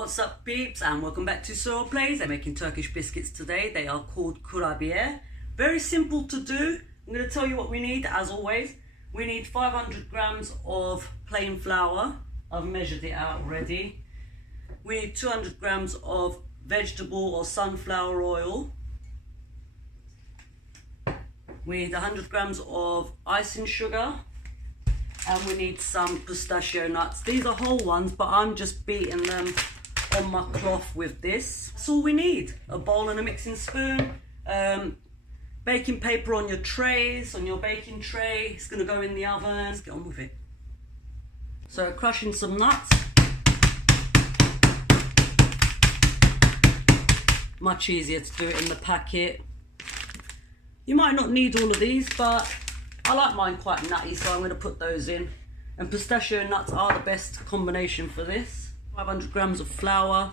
What's up peeps, and welcome back to Shortbread. I'm making Turkish biscuits today. They are called Kurabiye. Very simple to do. I'm going to tell you what we need as always. We need 500 grams of plain flour. I've measured it out already. We need 200 grams of vegetable or sunflower oil. We need 100 grams of icing sugar. And we need some pistachio nuts. These are whole ones, but I'm just beating them on my cloth with this. That's all we need. A bowl and a mixing spoon. Baking paper on your trays, on your baking tray. It's gonna go in the oven. Let's get on with it. So crushing some nuts. Much easier to do it in the packet. You might not need all of these, but I like mine quite nutty, so I'm going to put those in. And pistachio nuts are the best combination for this. 500 grams of flour.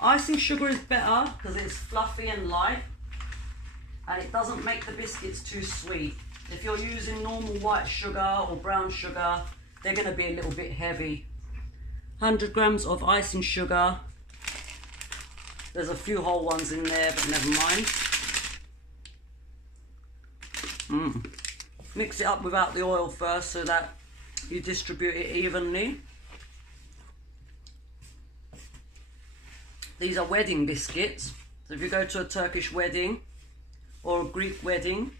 Icing sugar is better because it's fluffy and light, and it doesn't make the biscuits too sweet. If you're using normal white sugar or brown sugar, they're going to be a little bit heavy. 100 grams of icing sugar. There's a few whole ones in there, but never mind. Mix it up without the oil first so that you distribute it evenly. These are wedding biscuits. So if you go to a Turkish wedding or a Greek wedding,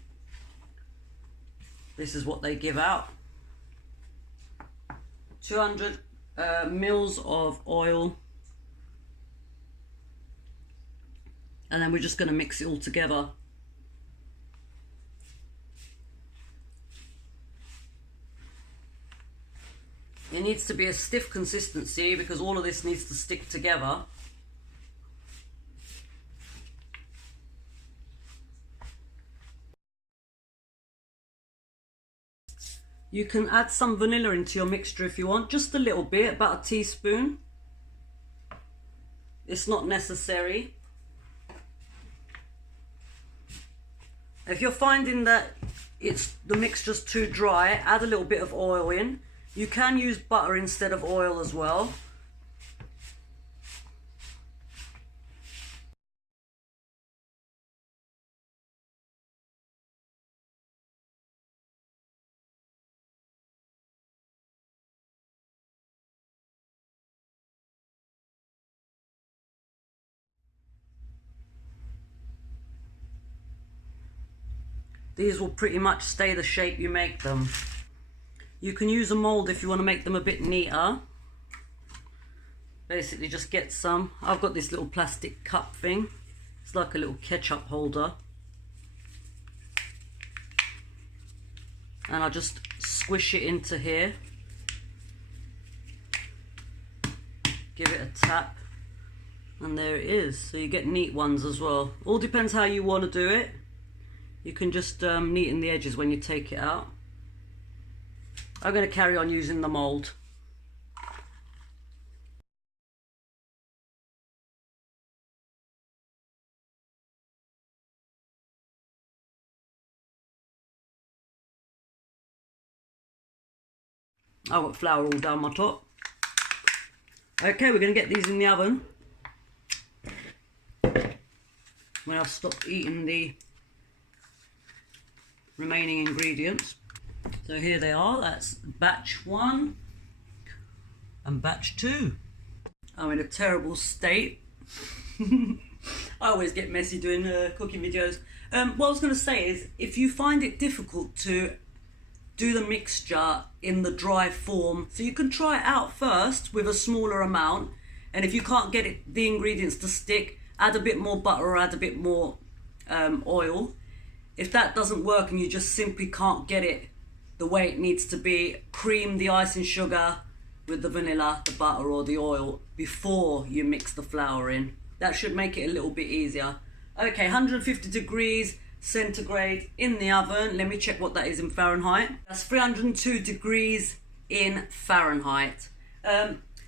this is what they give out. 200 mils of oil. And then we're just going to mix it all together. It needs to be a stiff consistency because all of this needs to stick together. You can add some vanilla into your mixture if you want, just a little bit, about a teaspoon. It's not necessary. If you're finding that the mixture's too dry, add a little bit of oil in. You can use butter instead of oil as well. These will pretty much stay the shape you make them. You can use a mold if you want to make them a bit neater. Basically just get some. I've got this little plastic cup thing. It's like a little ketchup holder. And I'll just squish it into here. Give it a tap. And there it is. So you get neat ones as well. All depends how you want to do it. You can just neaten the edges when you take it out. I'm going to carry on using the mold. I've got flour all down my top. Okay, we're going to get these in the oven when I've stopped eating the remaining ingredients. So here they are. That's batch 1 and batch 2. I'm in a terrible state. I always get messy doing cooking videos. What I was going to say is, if you find it difficult to do the mixture in the dry form, so you can try it out first with a smaller amount, and if you can't get the ingredients to stick, add a bit more butter or add a bit more oil. If that doesn't work and you just simply can't get it the way it needs to be, cream the icing sugar with the vanilla, the butter or the oil before you mix the flour in. That should make it a little bit easier. Okay, 150 degrees centigrade in the oven. Let me check what that is in Fahrenheit. That's 302 degrees in Fahrenheit.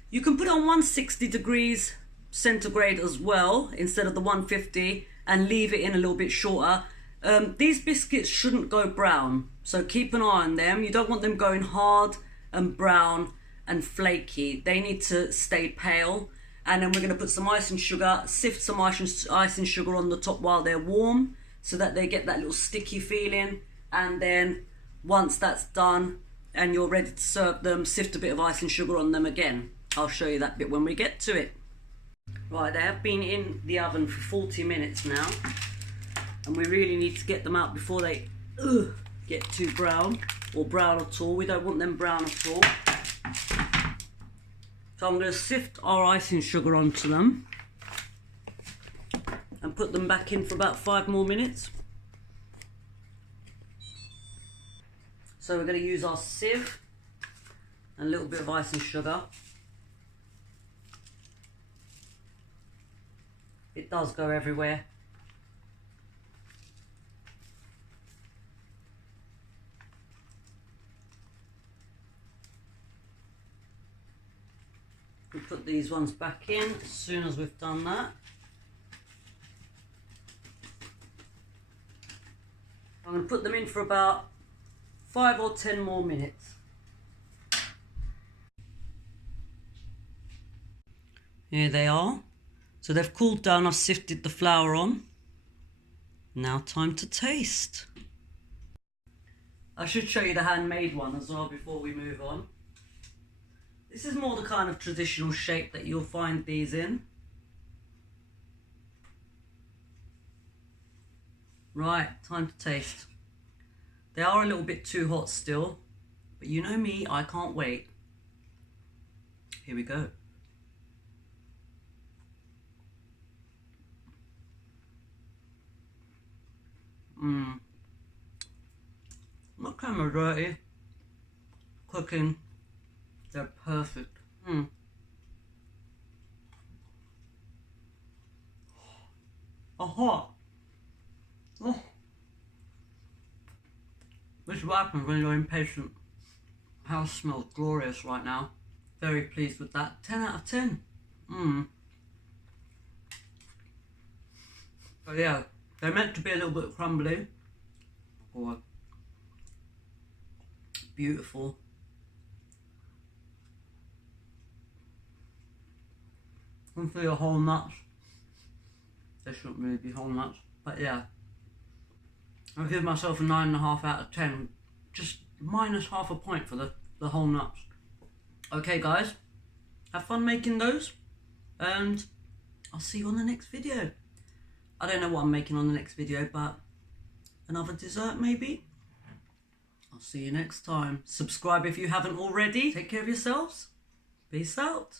You can put it on 160 degrees centigrade as well instead of the 150 and leave it in a little bit shorter. These biscuits shouldn't go brown, so keep an eye on them. You don't want them going hard and brown and flaky. They need to stay pale. And then we're going to put some icing sugar, sift some icing sugar on the top while they're warm so that they get that little sticky feeling. And then once that's done and you're ready to serve them, sift a bit of icing sugar on them again. I'll show you that bit when we get to it. Right, they have been in the oven for 40 minutes now. And we really need to get them out before they get too brown or brown at all. We don't want them brown at all. So I'm going to sift our icing sugar onto them and put them back in for about 5 more minutes. So we're going to use our sieve and a little bit of icing sugar. It does go everywhere. We put these ones back in as soon as we've done that. I'm going to put them in for about 5 or 10 more minutes. Here they are. So they've cooled down, I've sifted the flour on. Now time to taste. I should show you the handmade one as well before we move on. This is more the kind of traditional shape that you'll find these in. Right, time to taste. They are a little bit too hot still, but you know me, I can't wait. Here we go. Not kind of dirty. Cooking. They're perfect. Oh, hot. Oh. This is what happens when you're impatient. House smells glorious right now. Very pleased with that. 10 out of 10. But yeah, they're meant to be a little bit crumbly. Oh, beautiful. And for your whole nuts. They shouldn't really be whole nuts, but yeah. I'll give myself a 9.5 out of 10. Just minus half a point for the whole nuts. Okay guys, have fun making those, and I'll see you on the next video. I don't know what I'm making on the next video, but another dessert maybe? I'll see you next time. Subscribe if you haven't already. Take care of yourselves. Peace out.